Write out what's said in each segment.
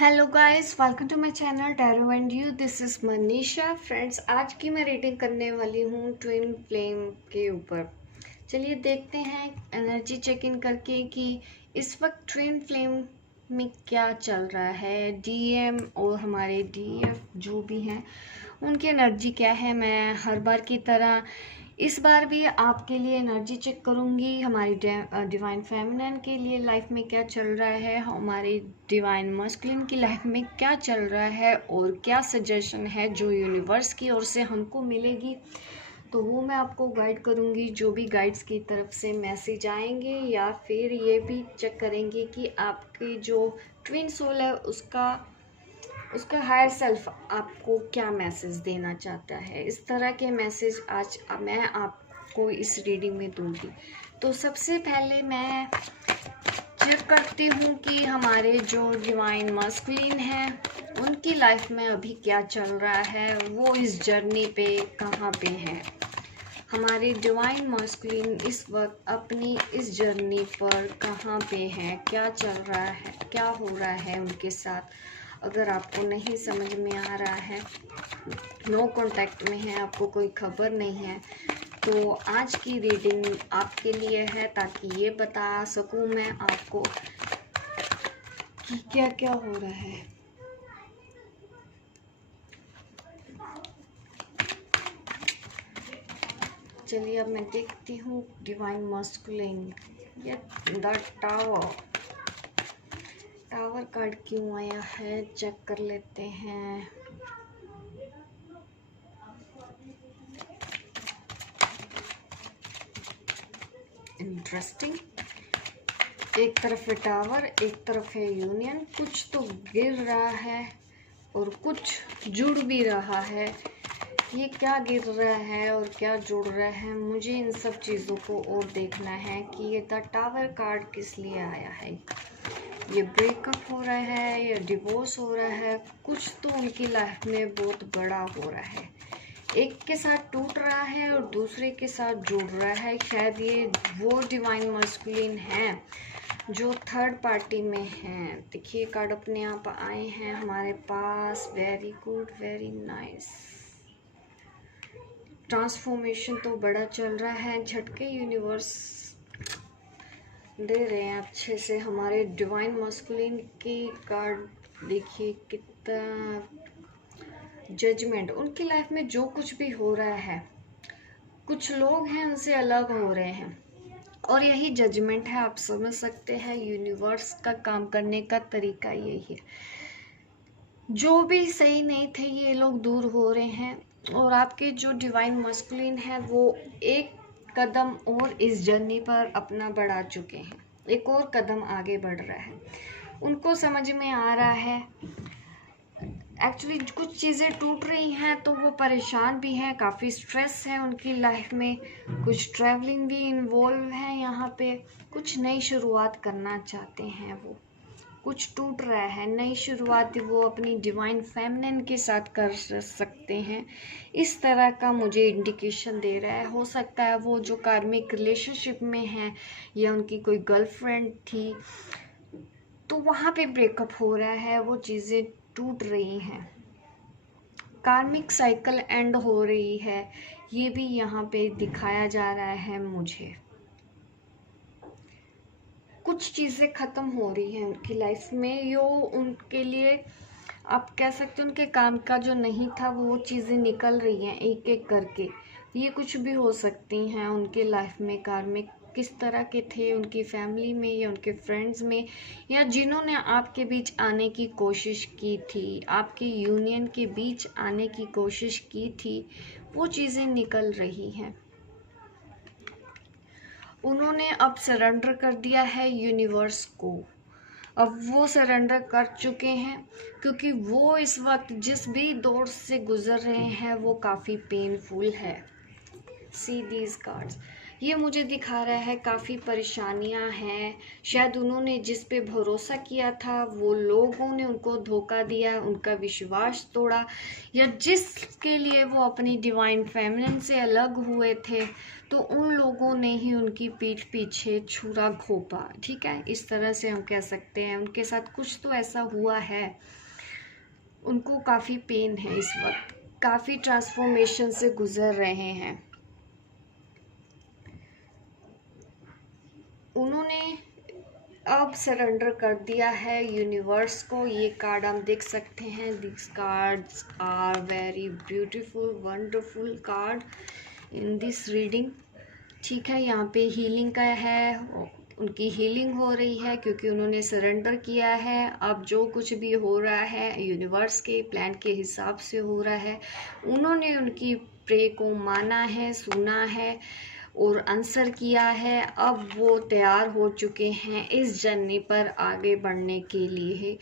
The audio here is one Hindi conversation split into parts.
Hello guys, welcome to my channel tarot and you. This is Manisha. Friends, आज की मैं रीडिंग करने वाली हूँ ट्विन फ्लेम के ऊपर। चलिए देखते हैं एनर्जी चेक इन करके कि इस वक्त ट्विन फ्लेम में क्या चल रहा है। डीएम और हमारे डीएफ जो भी हैं उनकी एनर्जी क्या है। मैं हर बार की तरह इस बार भी आपके लिए एनर्जी चेक करूंगी। हमारी डिवाइन फेमिनिन के लिए लाइफ में क्या चल रहा है, हमारी डिवाइन मस्कुलिन की लाइफ में क्या चल रहा है और क्या सजेशन है जो यूनिवर्स की ओर से हमको मिलेगी, तो वो मैं आपको गाइड करूंगी। जो भी गाइड्स की तरफ से मैसेज आएंगे या फिर ये भी चेक करेंगे कि आपकी जो ट्विन सोल है उसका हायर सेल्फ आपको क्या मैसेज देना चाहता है। इस तरह के मैसेज आज मैं आपको इस रीडिंग में दूंगी। तो सबसे पहले मैं चेक करती हूँ कि हमारे जो डिवाइन मस्कुलिन है उनकी लाइफ में अभी क्या चल रहा है, वो इस जर्नी पे कहाँ पे है। हमारे डिवाइन मस्कुलिन इस वक्त अपनी इस जर्नी पर कहाँ पे है, क्या चल रहा है, क्या हो रहा है उनके साथ। अगर आपको नहीं समझ में आ रहा है, नो कांटेक्ट में है, आपको कोई खबर नहीं है, तो आज की रीडिंग आपके लिए है ताकि ये बता सकूं मैं आपको कि क्या क्या हो रहा है। चलिए अब मैं देखती हूँ डिवाइन मस्कुलिन। ये द टावर कार्ड क्यों आया है, चेक कर लेते हैं। इंटरेस्टिंग, एक तरफ है टावर, एक तरफ है यूनियन। कुछ तो गिर रहा है और कुछ जुड़ भी रहा है। ये क्या गिर रहा है और क्या जुड़ रहा है, मुझे इन सब चीज़ों को और देखना है कि ये द टावर कार्ड किस लिए आया है। ये ब्रेकअप हो रहा है या डिवोर्स हो रहा है, कुछ तो उनकी लाइफ में बहुत बड़ा हो रहा है। एक के साथ टूट रहा है और दूसरे के साथ जुड़ रहा है। शायद ये वो डिवाइन मस्कुलिन है जो थर्ड पार्टी में हैं। देखिए कार्ड अपने आप आए हैं हमारे पास। Very good, very nice. Transformation तो बड़ा चल रहा है, झटके यूनिवर्स दे रहे हैं अच्छे से। हमारे डिवाइन मस्कुलिन की कार्ड देखिए कितना जजमेंट। उनकी लाइफ में जो कुछ भी हो रहा है, कुछ लोग हैं उनसे अलग हो रहे हैं और यही जजमेंट है। आप समझ सकते हैं यूनिवर्स का काम करने का तरीका यही है। जो भी सही नहीं थे ये लोग दूर हो रहे हैं और आपके जो डिवाइन मस्कुलिन है वो एक कदम और इस जर्नी पर अपना बढ़ा चुके हैं, एक और कदम आगे बढ़ रहा है। उनको समझ में आ रहा है एक्चुअली कुछ चीज़ें टूट रही हैं तो वो परेशान भी हैं, काफ़ी स्ट्रेस है उनकी लाइफ में। कुछ ट्रैवलिंग भी इन्वॉल्व है यहाँ पे। कुछ नई शुरुआत करना चाहते हैं वो। कुछ टूट रहा है, नई शुरुआत वो अपनी डिवाइन फेमिनिन के साथ कर सकते हैं। इस तरह का मुझे इंडिकेशन दे रहा है। हो सकता है वो जो कार्मिक रिलेशनशिप में है या उनकी कोई गर्लफ्रेंड थी तो वहाँ पे ब्रेकअप हो रहा है, वो चीज़ें टूट रही हैं। कार्मिक साइकिल एंड हो रही है, ये भी यहाँ पे दिखाया जा रहा है मुझे। कुछ चीज़ें ख़त्म हो रही हैं उनकी लाइफ में, यो उनके लिए आप कह सकते हैं उनके काम का जो नहीं था वो चीज़ें निकल रही हैं एक एक करके। ये कुछ भी हो सकती हैं उनके लाइफ में। कार्मिक किस तरह के थे, उनकी फैमिली में या उनके फ्रेंड्स में, या जिन्होंने आपके बीच आने की कोशिश की थी, आपके यूनियन के बीच आने की कोशिश की थी, वो चीज़ें निकल रही हैं। उन्होंने अब सरेंडर कर दिया है यूनिवर्स को। अब वो सरेंडर कर चुके हैं क्योंकि वो इस वक्त जिस भी दौर से गुजर रहे हैं वो काफ़ी पेनफुल है। सी दीज कार्ड्स, ये मुझे दिखा रहा है काफ़ी परेशानियां हैं। शायद उन्होंने जिस पे भरोसा किया था वो लोगों ने उनको धोखा दिया, उनका विश्वास तोड़ा, या जिसके लिए वो अपनी डिवाइन फेमिनिन से अलग हुए थे तो उन लोगों ने ही उनकी पीठ पीछे छुरा घोंपा। ठीक है, इस तरह से हम कह सकते हैं उनके साथ कुछ तो ऐसा हुआ है। उनको काफ़ी पेन है इस वक्त, काफ़ी ट्रांसफॉर्मेशन से गुजर रहे हैं। उन्होंने अब सरेंडर कर दिया है यूनिवर्स को। ये कार्ड हम देख सकते हैं। This cards are very beautiful wonderful card in this reading. ठीक है, यहाँ पे हीलिंग का है, उनकी हीलिंग हो रही है क्योंकि उन्होंने सरेंडर किया है। अब जो कुछ भी हो रहा है यूनिवर्स के प्लान के हिसाब से हो रहा है। उन्होंने उनकी प्रे को माना है, सुना है और आंसर किया है। अब वो तैयार हो चुके हैं इस जर्नी पर आगे बढ़ने के लिए।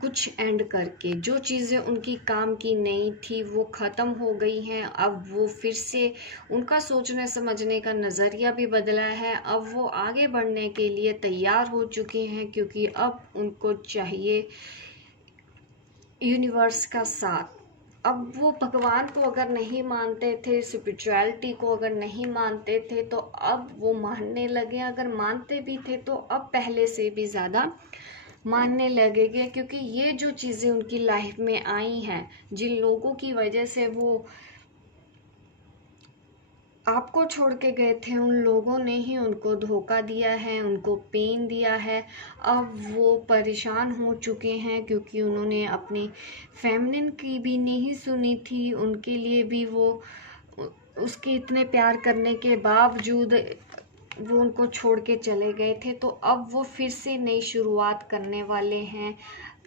कुछ एंड करके जो चीज़ें उनकी काम की नहीं थी वो ख़त्म हो गई हैं। अब वो फिर से, उनका सोचने समझने का नज़रिया भी बदला है। अब वो आगे बढ़ने के लिए तैयार हो चुके हैं क्योंकि अब उनको चाहिए यूनिवर्स का साथ। अब वो भगवान को अगर नहीं मानते थे, स्पिरिचुअलिटी को अगर नहीं मानते थे तो अब वो मानने लगे। अगर मानते भी थे तो अब पहले से भी ज़्यादा मानने लगेंगे क्योंकि ये जो चीज़ें उनकी लाइफ में आई हैं, जिन लोगों की वजह से वो आपको छोड़ के गए थे, उन लोगों ने ही उनको धोखा दिया है, उनको पेन दिया है। अब वो परेशान हो चुके हैं क्योंकि उन्होंने अपनी फेमिनिन की भी नहीं सुनी थी। उनके लिए भी वो, उसके इतने प्यार करने के बावजूद वो उनको छोड़ के चले गए थे। तो अब वो फिर से नई शुरुआत करने वाले हैं।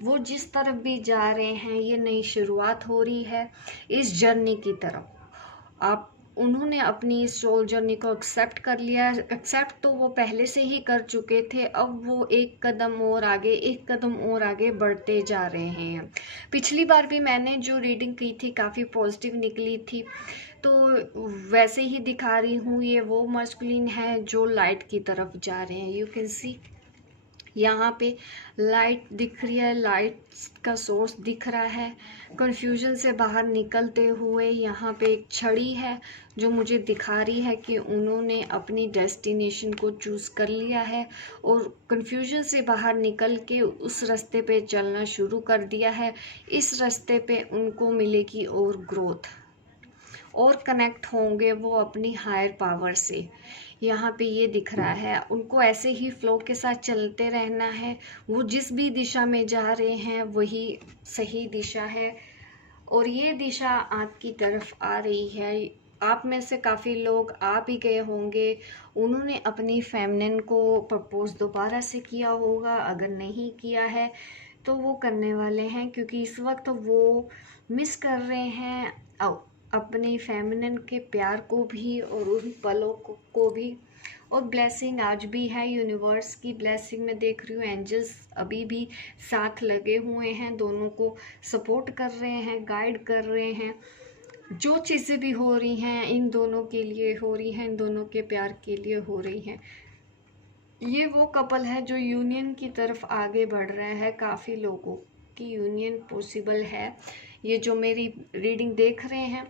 वो जिस तरफ भी जा रहे हैं ये नई शुरुआत हो रही है इस जर्नी की तरफ। आप, उन्होंने अपनी सोल जर्नी को एक्सेप्ट कर लिया। एक्सेप्ट तो वो पहले से ही कर चुके थे। अब वो एक कदम और आगे, एक कदम और आगे बढ़ते जा रहे हैं। पिछली बार भी मैंने जो रीडिंग की थी काफ़ी पॉजिटिव निकली थी, तो वैसे ही दिखा रही हूँ। ये वो मस्कुलिन है जो लाइट की तरफ जा रहे हैं। यू कैन सी यहाँ पे लाइट दिख रही है, लाइट का सोर्स दिख रहा है। कंफ्यूजन से बाहर निकलते हुए यहाँ पे एक छड़ी है जो मुझे दिखा रही है कि उन्होंने अपनी डेस्टिनेशन को चूज़ कर लिया है और कंफ्यूजन से बाहर निकल के उस रास्ते पे चलना शुरू कर दिया है। इस रास्ते पे उनको मिलेगी और ग्रोथ, और कनेक्ट होंगे वो अपनी हायर पावर से। यहाँ पे ये दिख रहा है उनको ऐसे ही फ्लो के साथ चलते रहना है। वो जिस भी दिशा में जा रहे हैं वही सही दिशा है और ये दिशा आपकी तरफ आ रही है। आप में से काफ़ी लोग आ भी गए होंगे। उन्होंने अपनी फेमिनिन को प्रपोज दोबारा से किया होगा, अगर नहीं किया है तो वो करने वाले हैं क्योंकि इस वक्त वो मिस कर रहे हैं अपनी फेमिनिन के प्यार को भी और उन पलों को भी। और ब्लेसिंग आज भी है, यूनिवर्स की ब्लेसिंग में देख रही हूँ। एंजल्स अभी भी साथ लगे हुए हैं, दोनों को सपोर्ट कर रहे हैं, गाइड कर रहे हैं। जो चीज़ें भी हो रही हैं इन दोनों के लिए हो रही हैं, इन दोनों के प्यार के लिए हो रही हैं। ये वो कपल है जो यूनियन की तरफ आगे बढ़ रहा है। काफ़ी लोगों की यूनियन पॉसिबल है। ये जो मेरी रीडिंग देख रहे हैं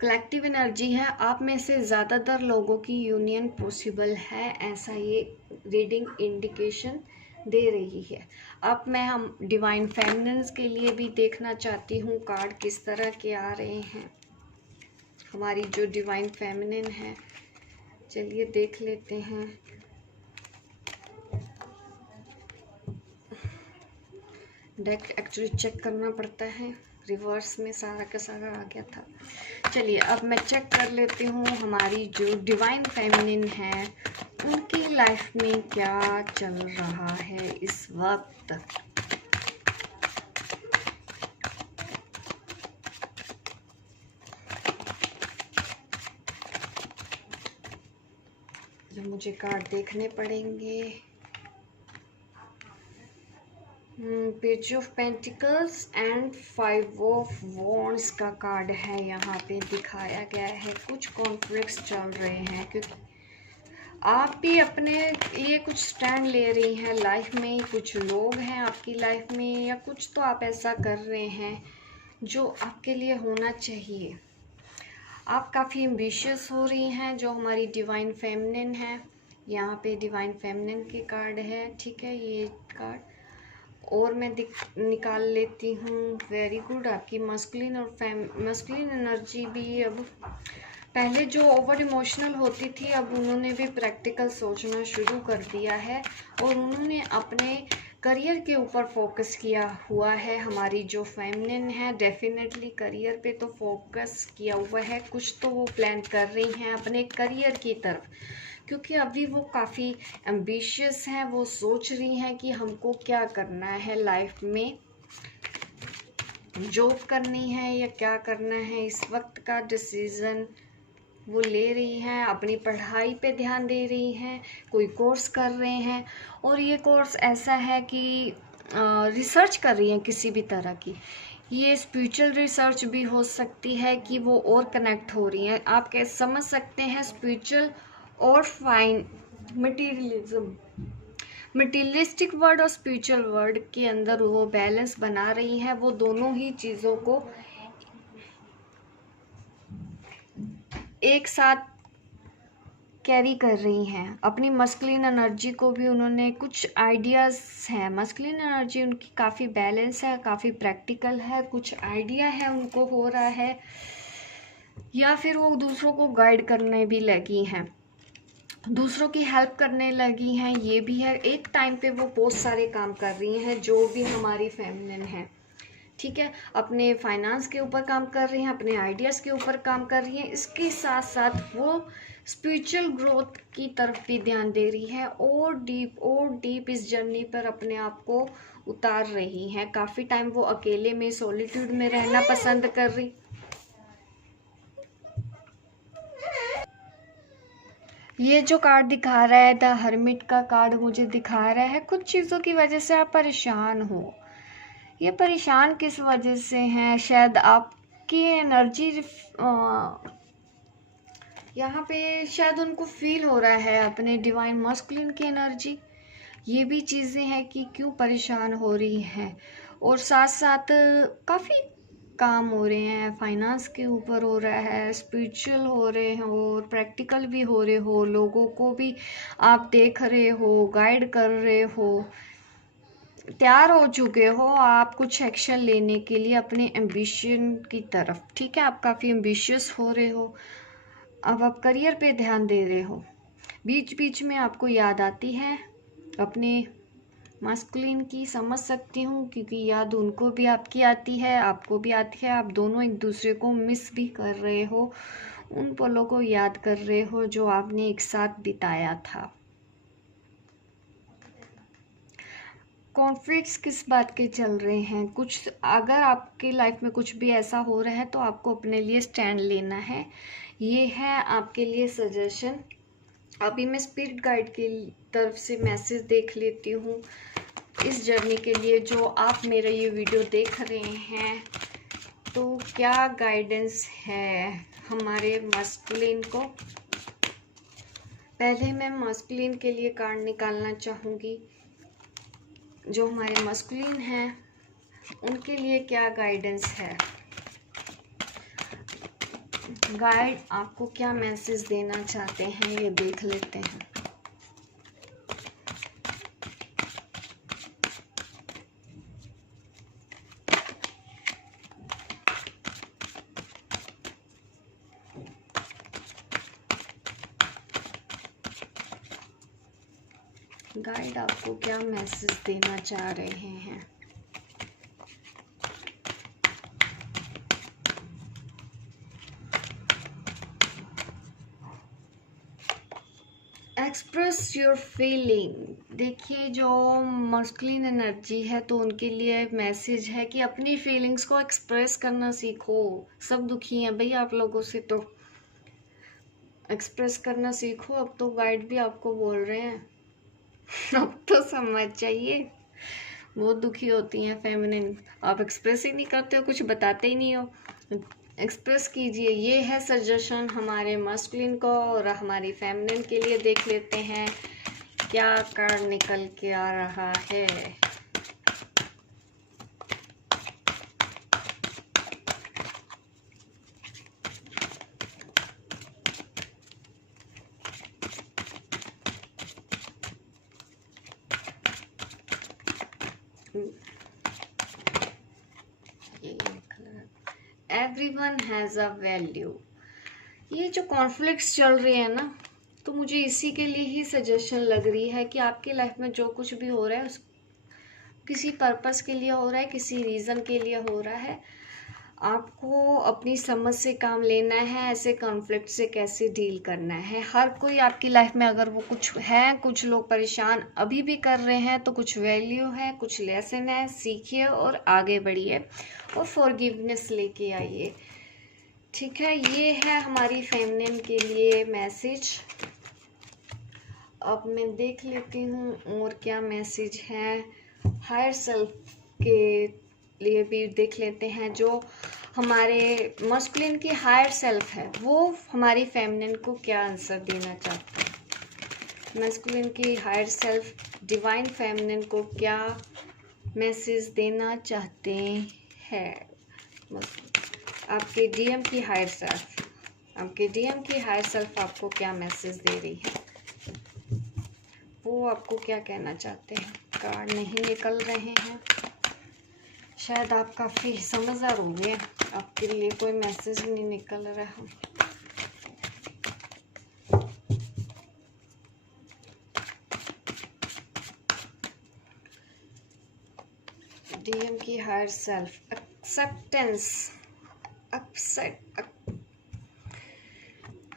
कलेक्टिव एनर्जी है, आप में से ज़्यादातर लोगों की यूनियन पॉसिबल है, ऐसा ये रीडिंग इंडिकेशन दे रही है। अब मैं हम डिवाइन फेमिनिन्स के लिए भी देखना चाहती हूँ कार्ड किस तरह के आ रहे हैं। हमारी जो डिवाइन फेमिनिन है, चलिए देख लेते हैं। डेक एक्चुअली चेक करना पड़ता है, रिवर्स में सारा का सारा आ गया था। चलिए अब मैं चेक कर लेती हूँ हमारी जो डिवाइन फेमिनिन है उनकी लाइफ में क्या चल रहा है इस वक्त। जो मुझे कार्ड देखने पड़ेंगे। Page of pentacles and 5 of wands का कार्ड है। यहाँ पे दिखाया गया है कुछ कॉन्फ्लिक्ट्स चल रहे हैं, क्योंकि आप भी अपने ये कुछ स्टैंड ले रही हैं लाइफ में। कुछ लोग हैं आपकी लाइफ में, या कुछ तो आप ऐसा कर रहे हैं जो आपके लिए होना चाहिए। आप काफ़ी एम्बिशियस हो रही हैं, जो हमारी डिवाइन फेमिनिन है। यहाँ पे डिवाइन फेमिनिन के कार्ड है, ठीक है, ये कार्ड। और मैं निकाल लेती हूँ। Very good. आपकी मस्कुलिन और मस्कुलिन एनर्जी भी अब, पहले जो ओवर इमोशनल होती थी, अब उन्होंने भी प्रैक्टिकल सोचना शुरू कर दिया है और उन्होंने अपने करियर के ऊपर फोकस किया हुआ है। हमारी जो फेमिनिन है डेफिनेटली करियर पे तो फोकस किया हुआ है। कुछ तो वो प्लान कर रही हैं अपने करियर की तरफ, क्योंकि अभी वो काफ़ी एम्बिशियस हैं। वो सोच रही हैं कि हमको क्या करना है लाइफ में, जॉब करनी है या क्या करना है। इस वक्त का डिसीज़न वो ले रही हैं, अपनी पढ़ाई पे ध्यान दे रही हैं, कोई कोर्स कर रहे हैं। और ये कोर्स ऐसा है कि रिसर्च कर रही हैं किसी भी तरह की। ये स्पिरिचुअल रिसर्च भी हो सकती है कि वो और कनेक्ट हो रही हैं। आप कैसे समझ सकते हैं स्पिरिचुअल और फाइन मटीरियलिज्म, मटीरियलिस्टिक वर्ड और स्पिरिचुअल वर्ड के अंदर वो बैलेंस बना रही हैं। वो दोनों ही चीज़ों को एक साथ कैरी कर रही हैं। अपनी मस्कुलिन एनर्जी को भी उन्होंने, कुछ आइडियाज़ हैं, मस्कुलिन एनर्जी उनकी काफ़ी बैलेंस है, काफ़ी प्रैक्टिकल है, कुछ आइडिया है उनको हो रहा है, या फिर वो दूसरों को गाइड करने भी लगी हैं, दूसरों की हेल्प करने लगी हैं। ये भी है, एक टाइम पे वो बहुत सारे काम कर रही हैं जो भी हमारी फेमिनिन है, ठीक है। अपने फाइनेंस के ऊपर काम कर रही हैं, अपने आइडियाज़ के ऊपर काम कर रही हैं। इसके साथ साथ वो स्पिरिचुअल ग्रोथ की तरफ भी ध्यान दे रही है और डीप इस जर्नी पर अपने आप को उतार रही हैं। काफ़ी टाइम वो अकेले में, सॉलिट्यूड में रहना पसंद कर रही। ये जो कार्ड दिखा रहा है, द हर्मिट का कार्ड मुझे दिखा रहा है कुछ चीज़ों की वजह से आप परेशान हो। ये परेशान किस वजह से हैं? शायद आपकी एनर्जी, यहाँ पे शायद उनको फील हो रहा है अपने डिवाइन मस्कुलिन की एनर्जी। ये भी चीज़ें हैं कि क्यों परेशान हो रही हैं। और साथ साथ काफ़ी काम हो रहे हैं, फाइनेंस के ऊपर हो रहा है, स्पिरिचुअल हो रहे हैं और प्रैक्टिकल भी हो रहे हो। लोगों को भी आप देख रहे हो, गाइड कर रहे हो, तैयार हो चुके हो आप कुछ एक्शन लेने के लिए अपने एम्बिशन की तरफ, ठीक है। आप काफ़ी एम्बिशियस हो रहे हो, अब आप करियर पे ध्यान दे रहे हो। बीच बीच में आपको याद आती है अपने मास्कुलिन की, समझ सकती हूँ, क्योंकि याद उनको भी आपकी आती है, आपको भी आती है। आप दोनों एक दूसरे को मिस भी कर रहे हो, उन पलों को याद कर रहे हो जो आपने एक साथ बिताया था। कॉन्फ्लिक्ट्स किस बात के चल रहे हैं? कुछ, अगर आपकी लाइफ में कुछ भी ऐसा हो रहा है तो आपको अपने लिए स्टैंड लेना है। ये है आपके लिए सजेशन। अभी मैं स्पिरिट गाइड की तरफ से मैसेज देख लेती हूँ इस जर्नी के लिए। जो आप मेरा ये वीडियो देख रहे हैं, तो क्या गाइडेंस है हमारे मस्कुलिन को? पहले मैं मस्कुलिन के लिए कार्ड निकालना चाहूँगी। जो हमारे मस्कुलिन हैं उनके लिए क्या गाइडेंस है? गाइड आपको क्या मैसेज देना चाहते हैं, ये देख लेते हैं। गाइड आपको क्या मैसेज देना चाह रहे हैं? Express your feeling. देखिए, जो मस्कुलिन एनर्जी है तो उनके लिए मैसेज है कि अपनी फीलिंग्स को एक्सप्रेस करना सीखो। सब दुखी हैं भाई आप लोगों से, तो एक्सप्रेस करना सीखो। अब तो गाइड भी आपको बोल रहे हैं अब तो समझ जाइए। बहुत दुखी होती हैं फेमिनिन, आप एक्सप्रेस ही नहीं करते हो, कुछ बताते ही नहीं हो, एक्सप्रेस कीजिए। ये है सजेशन हमारे मस्कुलिन को और हमारी फेमिनिन के लिए। देख लेते हैं क्या कार्ड निकल के आ रहा है। Everyone has a value. ये जो कॉन्फ्लिक्ट्स चल रहे हैं ना, तो मुझे इसी के लिए ही सजेशन लग रही है कि आपकी लाइफ में जो कुछ भी हो रहा है उस किसी पर्पस के लिए हो रहा है, किसी रीज़न के लिए हो रहा है। आपको अपनी समझ से काम लेना है, ऐसे कॉन्फ्लिक्ट से कैसे डील करना है। हर कोई आपकी लाइफ में अगर वो कुछ है, कुछ लोग परेशान अभी भी कर रहे हैं, तो कुछ वैल्यू है, कुछ लेसन है, सीखिए और आगे बढ़िए और फॉरगिवनेस लेके आइए। ठीक है, ये है हमारी फेमिनिन के लिए मैसेज। अब मैं देख लेती हूँ और क्या मैसेज है हायर सेल्फ के लिए भी देख लेते हैं। जो हमारे मस्कुलिन की हायर सेल्फ है वो हमारी फेमिनिन को क्या आंसर देना चाहता है। मस्कुलिन की हायर सेल्फ डिवाइन फेमिनिन को क्या मैसेज देना चाहते हैं। आपके डीएम की हायर सेल्फ, आपके डीएम की हायर सेल्फ आपको क्या मैसेज दे रही है, वो आपको क्या कहना चाहते हैं। कार्ड नहीं निकल रहे हैं, शायद आप काफ़ी समझदार हो गए, आपके लिए कोई मैसेज नहीं निकल रहा। डीएम की हायर सेल्फ एक्सेप्टेंस,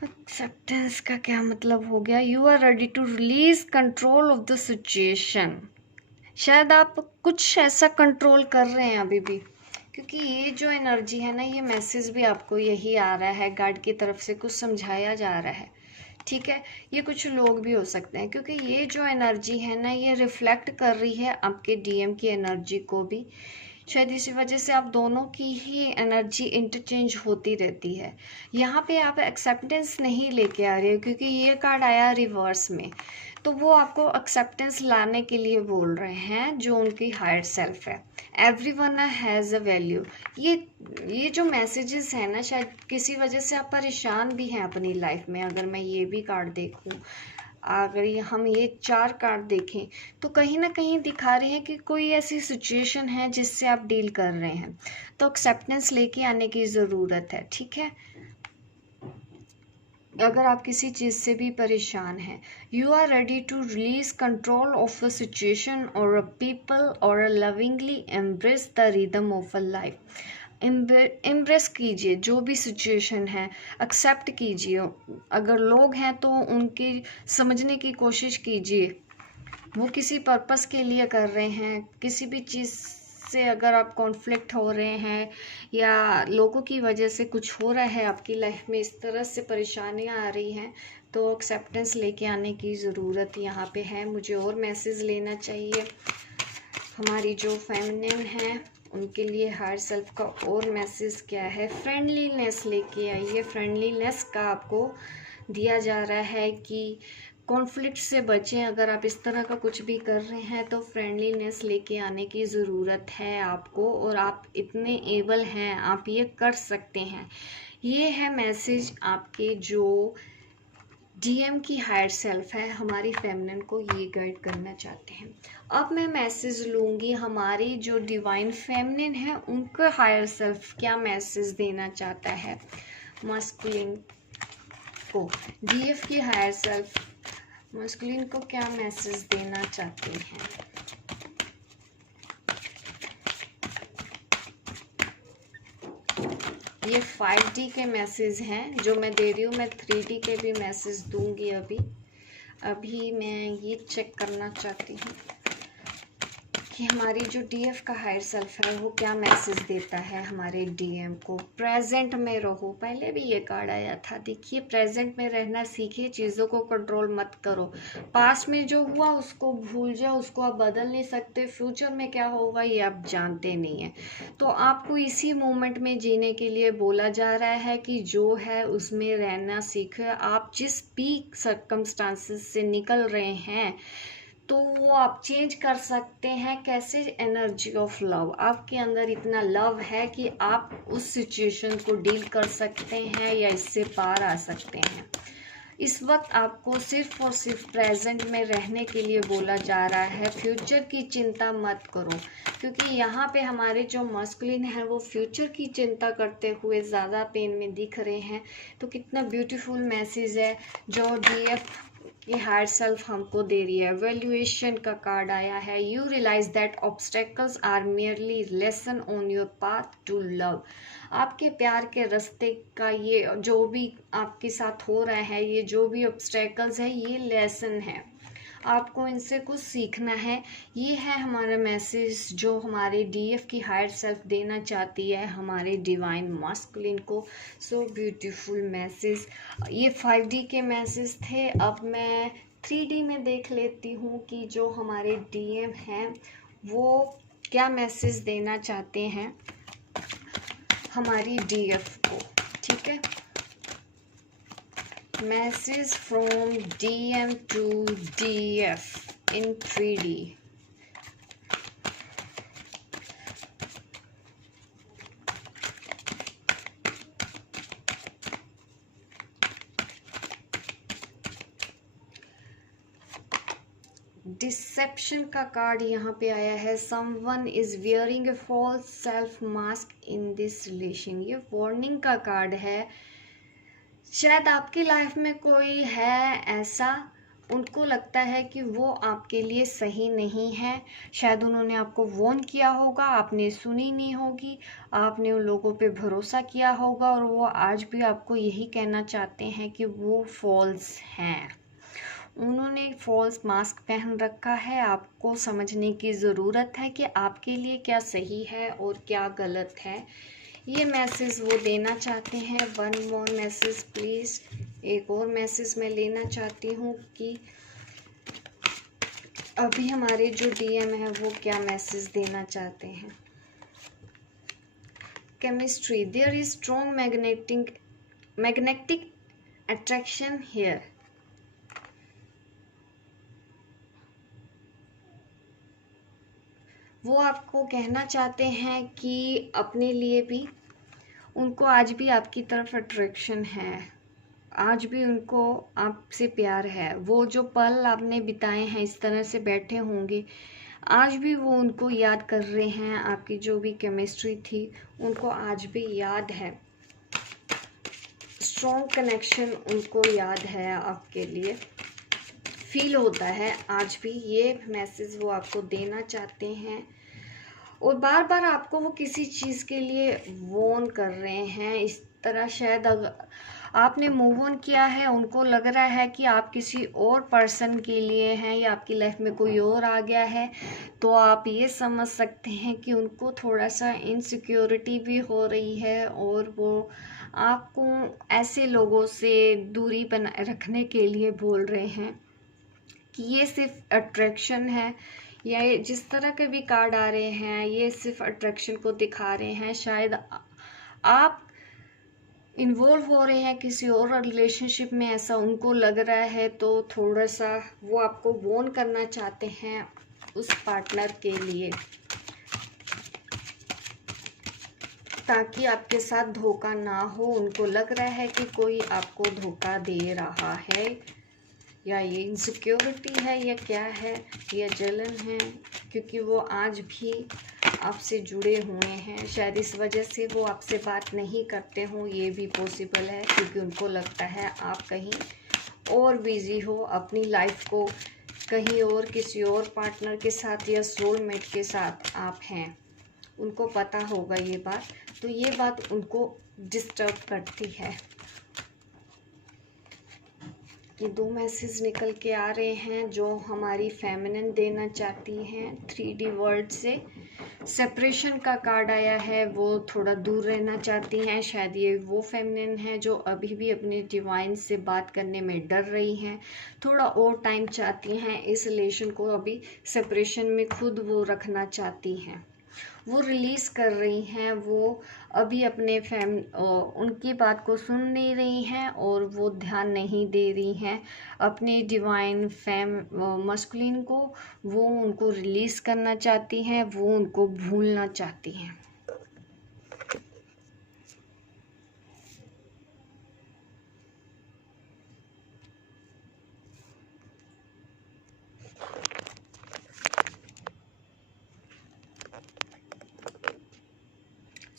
एक्सेप्टेंस का क्या मतलब हो गया। You are ready to release control of the situation. शायद आप कुछ ऐसा कंट्रोल कर रहे हैं अभी भी, क्योंकि ये जो एनर्जी है ना, ये मैसेज भी आपको यही आ रहा है, गार्ड की तरफ से कुछ समझाया जा रहा है। ठीक है, ये कुछ लोग भी हो सकते हैं, क्योंकि ये जो एनर्जी है ना, ये रिफ्लेक्ट कर रही है आपके डीएम की एनर्जी को भी। शायद इसी वजह से आप दोनों की ही एनर्जी इंटरचेंज होती रहती है। यहाँ पे आप एक्सेप्टेंस नहीं लेके आ रहे हो, क्योंकि ये कार्ड आया रिवर्स में, तो वो आपको एक्सेप्टेंस लाने के लिए बोल रहे हैं जो उनकी हायर सेल्फ है। Everyone has a value. ये जो मैसेजेस हैं ना, शायद किसी वजह से आप परेशान भी हैं अपनी लाइफ में। अगर मैं ये भी कार्ड देखूं, अगर हम ये 4 कार्ड देखें, तो कहीं ना कहीं दिखा रहे हैं कि कोई ऐसी सिचुएशन है जिससे आप डील कर रहे हैं, तो एक्सेप्टेंस लेके आने की ज़रूरत है। ठीक है, अगर आप किसी चीज़ से भी परेशान हैं, you are ready to release control of a situation और अ पीपल और a lovingly embrace the rhythm of a life. Embrace कीजिए जो भी सिचुएशन है, एक्सेप्ट कीजिए। अगर लोग हैं तो उनकी समझने की कोशिश कीजिए, वो किसी पर्पस के लिए कर रहे हैं। किसी भी चीज़ से अगर आप कॉन्फ्लिक्ट हो रहे हैं या लोगों की वजह से कुछ हो रहा है आपकी लाइफ में, इस तरह से परेशानियां आ रही हैं, तो एक्सेप्टेंस लेके आने की ज़रूरत यहाँ पे है। मुझे और मैसेज लेना चाहिए। हमारी जो फेमिनिन है उनके लिए हायर सेल्फ का और मैसेज क्या है। फ्रेंडलीनेस लेके आइए। फ्रेंडलीनेस का आपको दिया जा रहा है कि कॉन्फ्लिक्ट से बचें। अगर आप इस तरह का कुछ भी कर रहे हैं तो फ्रेंडलीनेस लेके आने की ज़रूरत है आपको, और आप इतने एबल हैं, आप ये कर सकते हैं। ये है मैसेज आपके जो डीएम की हायर सेल्फ है, हमारी फेमिनिन को ये गाइड करना चाहते हैं। अब मैं मैसेज लूँगी हमारी जो डिवाइन फेमिनिन है उनका हायर सेल्फ क्या मैसेज देना चाहता है मस्कुलिन को। डीएफ की हायर सेल्फ मस्कुलिन को क्या मैसेज देना चाहते हैं। ये 5D के मैसेज हैं जो मैं दे रही हूँ। मैं 3D के भी मैसेज दूंगी। अभी मैं ये चेक करना चाहती हूँ कि हमारी जो डीएफ का हायर सेल्फ है वो क्या मैसेज देता है हमारे डीएम को। प्रेजेंट में रहो, पहले भी ये कार्ड आया था। देखिए, प्रेजेंट में रहना सीखिए, चीज़ों को कंट्रोल मत करो। पास्ट में जो हुआ उसको भूल जाओ, उसको आप बदल नहीं सकते। फ्यूचर में क्या होगा ये आप जानते नहीं हैं। तो आपको इसी मोमेंट में जीने के लिए बोला जा रहा है कि जो है उसमें रहना सीखे। आप जिस भी सर्कमस्टांसेस से निकल रहे हैं तो वो आप चेंज कर सकते हैं। कैसे? एनर्जी ऑफ लव, आपके अंदर इतना लव है कि आप उस सिचुएशन को डील कर सकते हैं या इससे पार आ सकते हैं। इस वक्त आपको सिर्फ और सिर्फ प्रेजेंट में रहने के लिए बोला जा रहा है। फ्यूचर की चिंता मत करो, क्योंकि यहाँ पे हमारे जो मस्कुलिन है वो फ्यूचर की चिंता करते हुए ज़्यादा पेन में दिख रहे हैं। तो कितना ब्यूटीफुल मैसेज है जो डीएफ ये हायर सेल्फ हमको दे रही है। वैल्यूएशन का कार्ड आया है। You realise that obstacles are merely lesson on your path to love. आपके प्यार के रास्ते का ये जो भी आपके साथ हो रहा है, ये जो भी ऑब्स्टेकल्स है, ये लेसन है। आपको इनसे कुछ सीखना है। ये है हमारा मैसेज जो हमारे डीएफ की हायर सेल्फ देना चाहती है हमारे डिवाइन मास्कुलिन को। So beautiful message. ये 5D के मैसेज थे। अब मैं 3D में देख लेती हूँ कि जो हमारे डीएम हैं वो क्या मैसेज देना चाहते हैं हमारी डीएफ को। ठीक है, message from DM to DF in 3D। Deception का कार्ड यहाँ पे आया है। Someone is wearing a false self mask in this relation. ये वार्निंग का कार्ड है। शायद आपकी लाइफ में कोई है ऐसा, उनको लगता है कि वो आपके लिए सही नहीं है। शायद उन्होंने आपको वार्न किया होगा, आपने सुनी नहीं होगी, आपने उन लोगों पे भरोसा किया होगा और वो आज भी आपको यही कहना चाहते हैं कि वो फॉल्स हैं। उन्होंने फॉल्स मास्क पहन रखा है। आपको समझने की ज़रूरत है कि आपके लिए क्या सही है और क्या गलत है। ये मैसेज वो देना चाहते हैं। One more message please. एक और मैसेज मैं लेना चाहती हूँ कि अभी हमारे जो डीएम है वो क्या मैसेज देना चाहते हैं। Chemistry, there is strong magnetic attraction here. वो आपको कहना चाहते हैं कि अपने लिए भी उनको आज भी आपकी तरफ अट्रैक्शन है, आज भी उनको आपसे प्यार है। वो जो पल आपने बिताए हैं इस तरह से बैठे होंगे, आज भी वो उनको याद कर रहे हैं। आपकी जो भी केमिस्ट्री थी उनको आज भी याद है। स्ट्रॉन्ग कनेक्शन उनको याद है, आपके लिए फील होता है आज भी। ये मैसेज वो आपको देना चाहते हैं और बार बार आपको वो किसी चीज़ के लिए वॉर्न कर रहे हैं। इस तरह शायद आपने मूव ऑन किया है, उनको लग रहा है कि आप किसी और पर्सन के लिए हैं या आपकी लाइफ में कोई और आ गया है। तो आप ये समझ सकते हैं कि उनको थोड़ा सा इनसिक्योरिटी भी हो रही है और वो आपको ऐसे लोगों से दूरी बनाए रखने के लिए बोल रहे हैं कि ये सिर्फ अट्रैक्शन है, या ये जिस तरह के भी कार्ड आ रहे हैं ये सिर्फ अट्रैक्शन को दिखा रहे हैं। शायद आप इन्वॉल्व हो रहे हैं किसी और रिलेशनशिप में, ऐसा उनको लग रहा है। तो थोड़ा सा वो आपको वॉर्न करना चाहते हैं उस पार्टनर के लिए, ताकि आपके साथ धोखा ना हो। उनको लग रहा है कि कोई आपको धोखा दे रहा है, या ये इनसिक्योरिटी है या क्या है, या जलन है, क्योंकि वो आज भी आपसे जुड़े हुए हैं। शायद इस वजह से वो आपसे बात नहीं करते हों, ये भी पॉसिबल है, क्योंकि उनको लगता है आप कहीं और बिजी हो अपनी लाइफ को, कहीं और किसी और पार्टनर के साथ या सोलमेट के साथ आप हैं। उनको पता होगा ये बात, तो ये बात उनको डिस्टर्ब करती है। ये 2 मैसेज निकल के आ रहे हैं जो हमारी फेमिनिन देना चाहती हैं 3D वर्ल्ड से। सेपरेशन का कार्ड आया है, वो थोड़ा दूर रहना चाहती हैं। शायद ये वो फेमिनिन है जो अभी भी अपने डिवाइन से बात करने में डर रही हैं, थोड़ा और टाइम चाहती हैं। इस रिलेशन को अभी सेपरेशन में खुद वो रखना चाहती हैं, वो रिलीज़ कर रही हैं। वो अभी अपने उनकी बात को सुन नहीं रही हैं और वो ध्यान नहीं दे रही हैं अपने डिवाइन मस्कुलिन को। वो उनको रिलीज़ करना चाहती हैं, वो उनको भूलना चाहती हैं।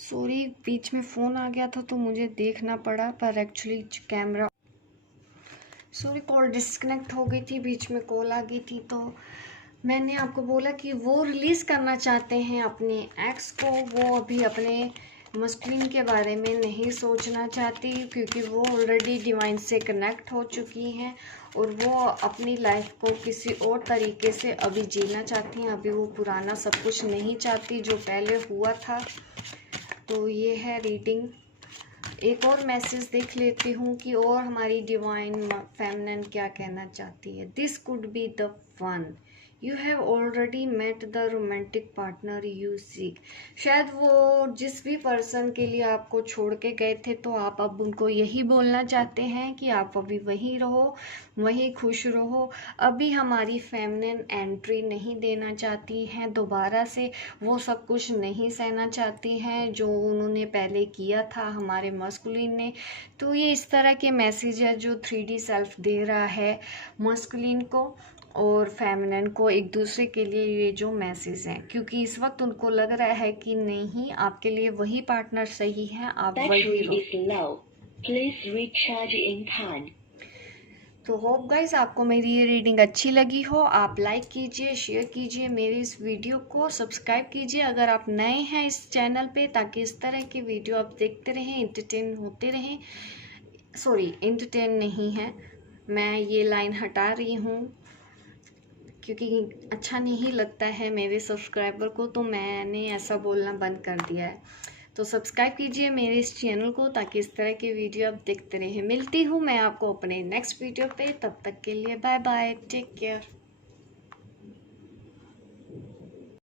सॉरी, बीच में फ़ोन आ गया था तो मुझे देखना पड़ा, पर actually camera, sorry, call disconnect हो गई थी, बीच में कॉल आ गई थी। तो मैंने आपको बोला कि वो रिलीज़ करना चाहते हैं अपने एक्स को। वो अभी अपने मस्कुलिन के बारे में नहीं सोचना चाहती, क्योंकि वो ऑलरेडी डिवाइन से कनेक्ट हो चुकी हैं और वो अपनी लाइफ को किसी और तरीके से अभी जीना चाहती हैं। अभी वो पुराना सब कुछ नहीं चाहती जो पहले हुआ था। तो ये है रीडिंग। एक और मैसेज देख लेती हूँ कि और हमारी डिवाइन फेमिनिन क्या कहना चाहती है। This could be the one, you have already met the romantic partner you seek. शायद वो जिस भी पर्सन के लिए आपको छोड़ के गए थे, तो आप अब उनको यही बोलना चाहते हैं कि आप अभी वहीं रहो, वहीं खुश रहो। अभी हमारी फेमिनिन एंट्री नहीं देना चाहती हैं दोबारा से, वो सब कुछ नहीं सहना चाहती हैं जो उन्होंने पहले किया था हमारे मस्कुलिन ने। तो ये इस तरह के मैसेज है जो 3D सेल्फ दे रहा है मस्कुलिन को और फेमिनिन को एक दूसरे के लिए। ये जो मैसेज हैं, क्योंकि इस वक्त उनको लग रहा है कि नहीं, आपके लिए वही पार्टनर सही है, आप वही रहो। तो होप गाइज आपको मेरी ये रीडिंग अच्छी लगी हो। आप लाइक कीजिए, शेयर कीजिए मेरी इस वीडियो को, सब्सक्राइब कीजिए अगर आप नए हैं इस चैनल पे, ताकि इस तरह की वीडियो आप देखते रहें, इंटरटेन होते रहें। सॉरी, इंटरटेन नहीं है, मैं ये लाइन हटा रही हूँ क्योंकि अच्छा नहीं लगता है मेरे सब्सक्राइबर को, तो मैंने ऐसा बोलना बंद कर दिया है। तो सब्सक्राइब कीजिए मेरे इस चैनल को ताकि इस तरह की वीडियो आप देखते रहें। मिलती हूँ मैं आपको अपने नेक्स्ट वीडियो पे, तब तक के लिए बाय बाय, टेक केयर।